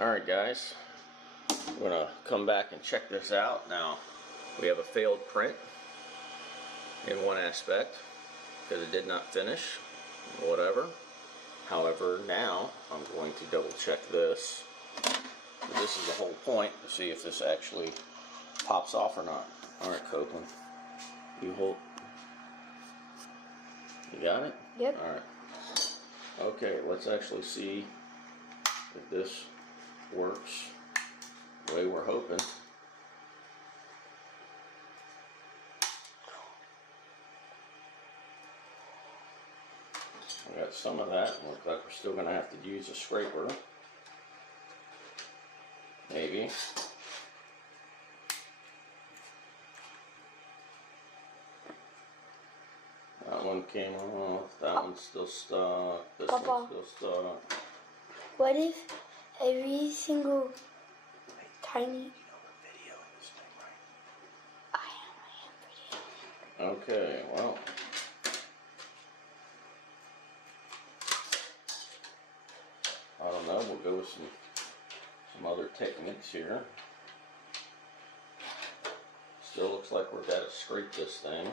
Alright guys, I'm going to come back and check this out. Now, we have a failed print in one aspect because it did not finish, whatever. However, now I'm going to double check this. This is the whole point, to see if this actually pops off or not. Alright Copeland, you hold. You got it? Yep. Alright. Okay, let's actually see if this works the way we're hoping. I got some of that. Looks like we're still going to have to use a scraper. Maybe. That one came off. That one's still stuck. This one's still stuck. What if every single tiny... You know we're videoing this thing, right? I am videoing. Okay, well. I don't know, we'll go with some other techniques here. Still looks like we've got to scrape this thing.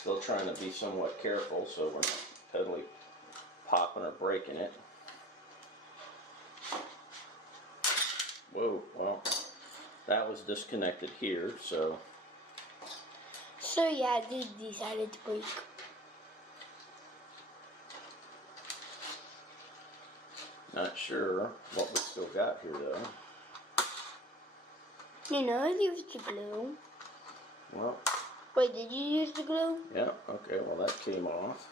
Still trying to be somewhat careful so we're not totally popping or breaking it. Whoa, well, that was disconnected here, so. So yeah, they decided to break. Not sure what we still got here though. You know, I used the glue. Well. Wait, did you use the glue? Yeah, okay, well that came off.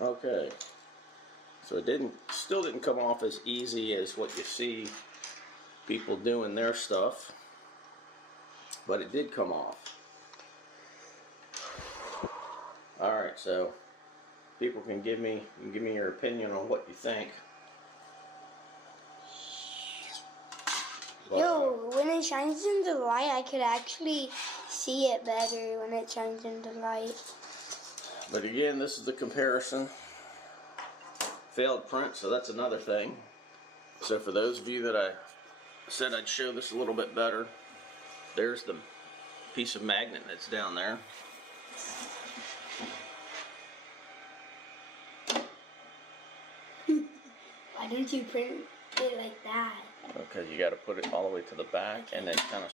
Okay, so it still didn't come off as easy as what you see people doing their stuff, but it did come off. Alright, so people can give me your opinion on what you think. But, Yo, when it shines in the light, I could actually see it better when it shines in the light. But again, this is the comparison. Failed print, so that's another thing. So for those of you that I said I'd show this a little bit better, there's the piece of magnet that's down there. Why don't you print it like that? Okay, you got to put it all the way to the back and then kind of